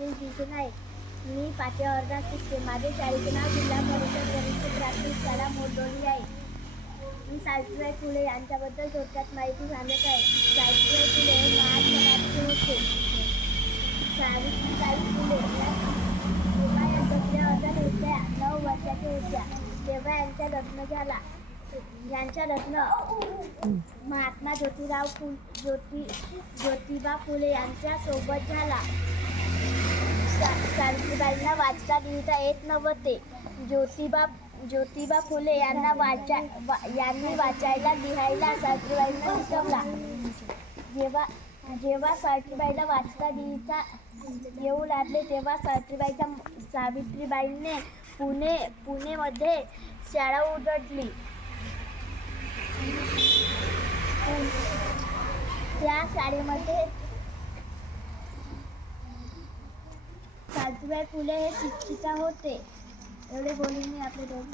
राजेश दिसे नाईक. मी 5व्या वर्गात शिकते. माझ्या शाळेचे नाव जिल्हा परिषद वरिष्ठ प्राथमिक शाळा मोरडोली आहे. मी सावित्रीबाई फुले यांच्याबद्दल थोडक्यात माहिती सांगत आहे. सावित्रीबाई फुले हे महात्मा होते. सावित्रीबाई फुले जेव्हा या जगण्यावर होत्या 9 वर्षाच्या होत्या तेव्हा यांचा लग्न महात्मा ज्योतिबा फुले यांच्या सोबत झाला. सावित्रीबाईंना वाचता लिहिता येत नव्हते. ज्योतिबा फुले यांनी वाचायला लिहायला सावित्रीबाईंना शिकवला. जेव्हा सावित्रीबाईला वाचता लिहिता येऊ लागले तेव्हा सावित्रीबाईंनी पुणेमध्ये शाळा उघडली. त्या शाळेमध्ये सावित्रीबाई फुले हे शिक्षिका होते. एवढे बोलून मी आपले दोन